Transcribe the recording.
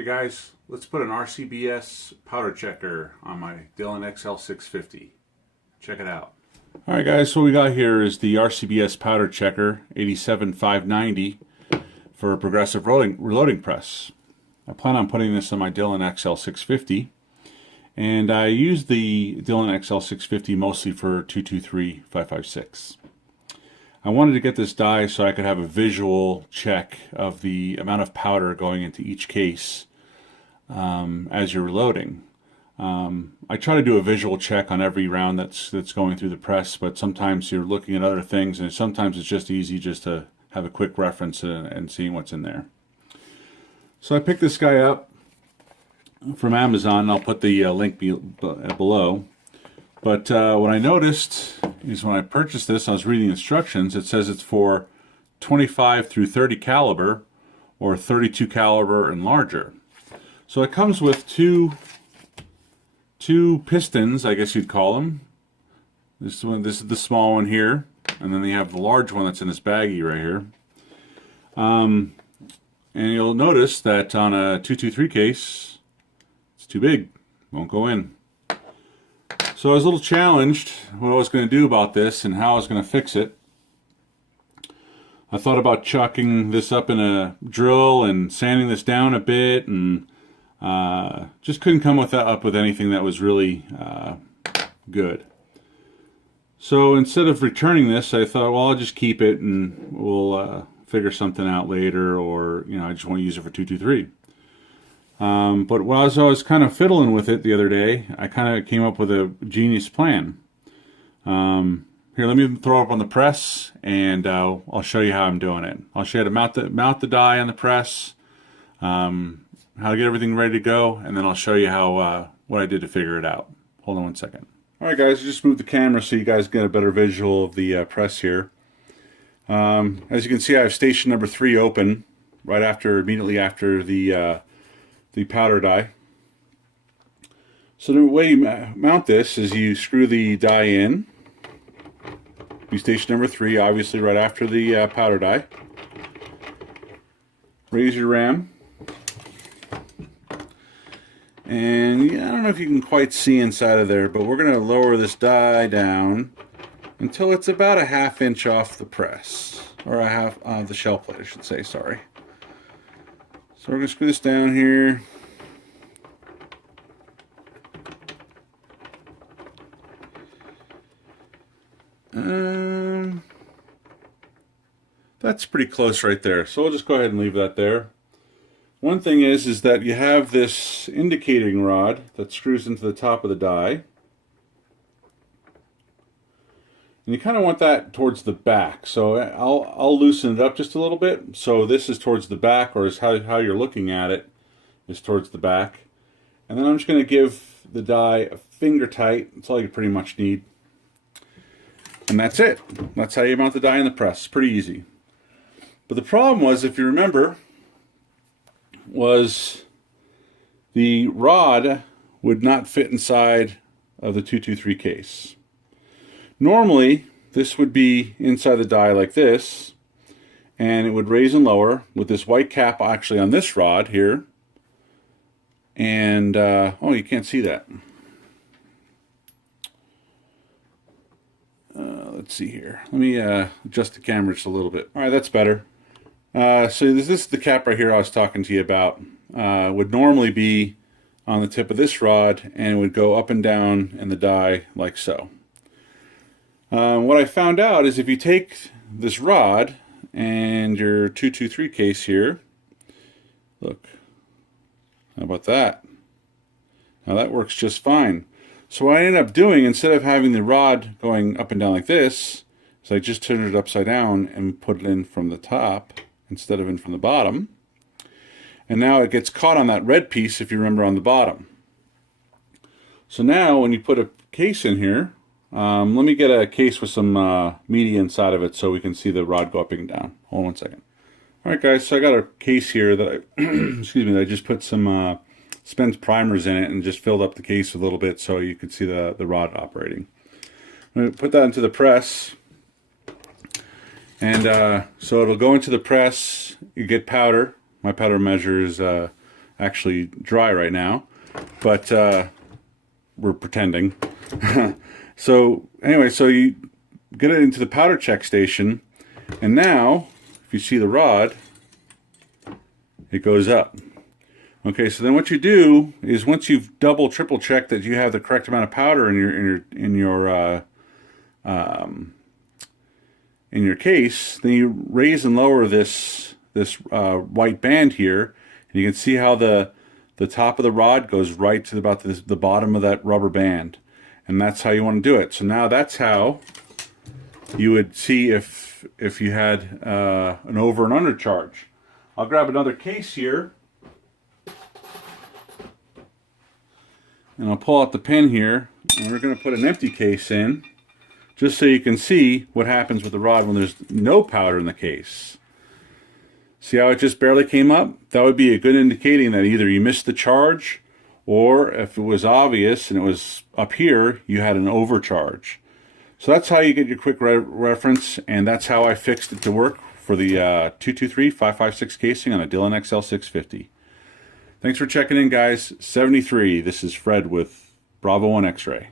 Hey guys, let's put an RCBS Powder Checker on my Dillon XL650. Check it out. Alright guys, so what we got here is the RCBS Powder Checker 87590 for a progressive reloading press. I plan on putting this on my Dillon XL650, and I use the Dillon XL650 mostly for 223-556. I wanted to get this die so I could have a visual check of the amount of powder going into each case as you're reloading. I try to do a visual check on every round that's going through the press, but sometimes you're looking at other things, and sometimes it's just easy just to have a quick reference and seeing what's in there. So I picked this guy up from Amazon. I'll put the link below. But what I noticed is when I purchased this, I was reading instructions. It says it's for 25 through 30 caliber or 32 caliber and larger. So it comes with two pistons, I guess you'd call them. This is the small one here, and then they have the large one that's in this baggie right here. And you'll notice that on a 223 case, it's too big, won't go in. So I was a little challenged what I was going to do about this and how I was going to fix it. I thought about chucking this up in a drill and sanding this down a bit, and just couldn't come up with anything that was really good. So instead of returning this, I thought, well, I'll just keep it and we'll figure something out later, or I just want to use it for 223. But as I was kind of fiddling with it the other day, I kind of came up with a genius plan. Here, let me throw it up on the press, and I'll show you how I'm doing it. I'll show you how to mount the die on the press, how to get everything ready to go, and then I'll show you how what I did to figure it out. Hold on one second. All right, guys, I just moved the camera so you guys get a better visual of the press here. As you can see, I have station number 3 open immediately after the powder die. So the way you mount this is you screw the die in. Be station number 3, obviously right after the powder die. Raise your ram. And I don't know if you can quite see inside of there, but we're going to lower this die down until it's about a ½ inch off the press. Or a half the shell plate, I should say, sorry. So we're going to screw this down here. That's pretty close right there. So we'll just go ahead and leave that there. One thing is that you have this indicating rod that screws into the top of the die. And you kind of want that towards the back. So I'll loosen it up just a little bit. So this is towards the back, or is how you're looking at it is towards the back. And then I'm just going to give the die a finger tight. That's all you pretty much need. And that's it. That's how you mount the die in the press. It's pretty easy. But the problem was, if you remember, was the rod would not fit inside of the 223 case. Normally, this would be inside the die like this, and it would raise and lower with this white cap actually on this rod here. And, oh, you can't see that. Let's see here. Let me adjust the camera just a little bit. All right, that's better. So this is the cap right here I was talking to you about. Would normally be on the tip of this rod, and it would go up and down in the die like so. What I found out is if you take this rod and your 223 case here, look, how about that? Now that works just fine. So what I ended up doing, instead of having the rod going up and down like this, is I just turned it upside down and put it in from the top instead of in from the bottom. And now it gets caught on that red piece, if you remember, on the bottom. So now when you put a case in here, let me get a case with some media inside of it so we can see the rod go up and down. Hold on one second. All right, guys, so I got a case here that I, excuse me, that I just put some spent primers in it and just filled up the case a little bit so you could see the rod operating. I'm going to put that into the press. And so it'll go into the press. You get powder. My powder measure is actually dry right now, but we're pretending. So anyway, so you get it into the powder check station, and now if you see the rod, it goes up. Okay, so then what you do is once you've double, triple checked that you have the correct amount of powder in your case, then you raise and lower this white band here, and you can see how the top of the rod goes right to about the bottom of that rubber band, and that's how you want to do it. So now that's how you would see if you had an over and under charge. I'll grab another case here, and I'll pull out the pin here, and we're going to put an empty case in, just so you can see what happens with the rod when there's no powder in the case. See how it just barely came up? That would be a good indicating that either you missed the charge, or if it was obvious and it was up here, you had an overcharge. So that's how you get your quick reference, and that's how I fixed it to work for the 223-556 casing on a Dillon XL650. Thanks for checking in, guys. 73, this is Fred with Bravo 1 X-Ray.